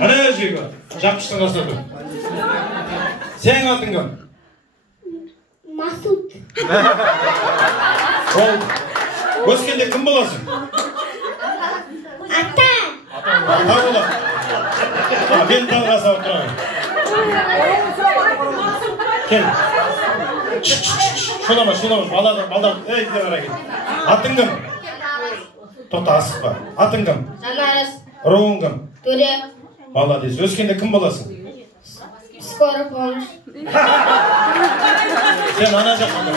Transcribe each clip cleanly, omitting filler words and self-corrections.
Ана жерге жапқыштың қасына тұр. Сенің атың кім? Масуд. Ол өскенде кім боласың? Ата. Ата болады. Мен таңға салып тұрайын. Кел. Шулама. Балдар, ей, қарай кел. Атың кім? Тоқта, асықпа. Атың кім? Жанарыс. Руың кім? Төре. Молодец. Өскенде кім боласың? Скоро помощь. Сен ана жаққа тұр.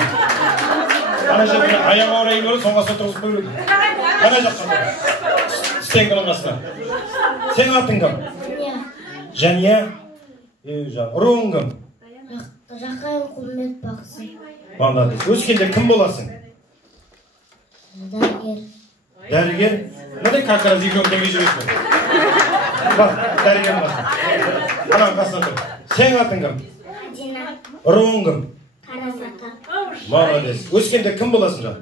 Ана жаққа аяқ ауырайын көріп, соңға отырғызып қойып. Ана жаққа тұр. Стенкінің қасына. Сен атың кім? Жәния. Руың кім? Жақайым құрмет бақсы. Молодец. Өскенде кім боласың? Дәрігер. Дәрігер? Міне как раз екеуің бірге жүресің. Бар, дәрігердің қасына. Ананың қасына тұр. Сен атың кім? Дина. Руың кім? Қарасақа. Молодец. Өскенде кім боласың жан?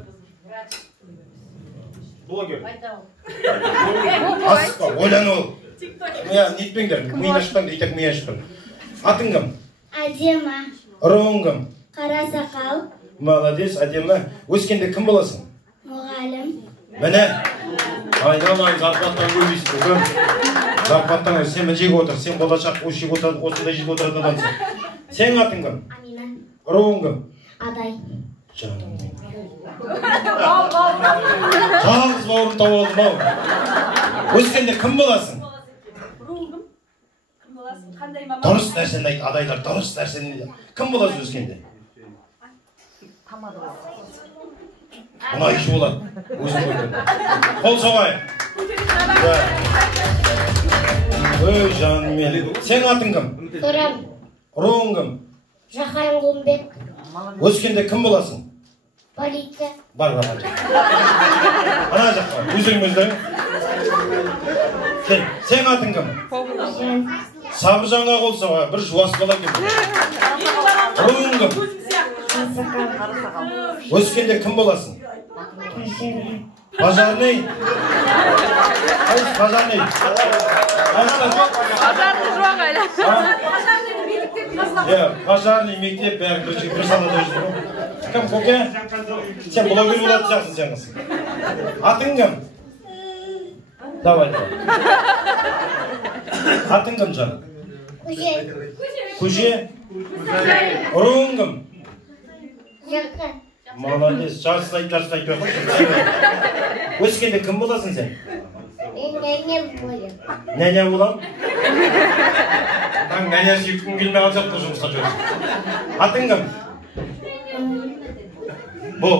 Блогер. Асықпа, ойлан ол. Нетпеңдер, миын ашпаңдар, итак миын ашпаң. Атың кім? Адема. Руың кім? Қарасақал. Молодец, әдемі. Өскенде кім боласың? Мұғалім. Міне. Айналайын, зарплаттан көрмейсің. Кім? Зарплаттан сен мына жерге отыр. Сен болашақ осындай жерге отыратын адамсың. Сенің атың кім? Амина. Руың кім? Адай. Жаным. Жалғыз бауырым тауып алдым ау. Өскенде кім боласың? Дұрыс нәрсені айт, адайлар, дұрыс нәрсені айт. Кім боласың өскенде? Ұнайшы болады. Өзің көрген. Қол соғайық. Өй жаным менің. Сен атың кім? Тұрам. Руың кім? Жақайым Құмбек. Өскенде кім боласың? Полиция. Бар. Ана жаққа. Өздерің. Сен атың кім? Жан. Сабыржанға қол соғайық. Bir жуас бала келді. Руың кім? Өскенде кім боласың? Пожарный. Пожарный. Пожарный мектеп бәрі бір салада жүрді. Кім көке? Сен блогер болатын жақсың сен қыз. Атың кім? Давай. Атың кім жан? Көже. Руың кім? Жақы. Молодец. Жарыстай. Өскенде кім боласың сен? Нәне болем. Нәне болам? Нәне сүйіккім келмей қалсақ бұл жұмысқа жүріп. Атың кім? Бұл.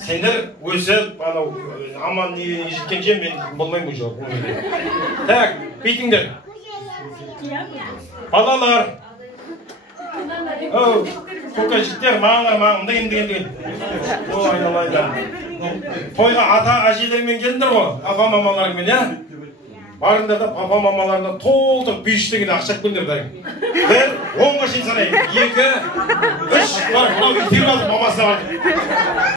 Сендер өсіп, аман жеткенше мен болмаймын бұл жоқ. Так, бейтіңдер. Балалар. Көке жігіттер, маған, деген. О, айналайда. Тойға ата әжелермен келдіңдер ғой, апа мамаларыңмен, я? Барыңдар да папа мамаларына толтырып бүйіштігіне ақшап келдіңдер бәрің. Бір, 10-ға шейін санайын. 2, 3, бар, мынау итеріп алды, мамасына барды.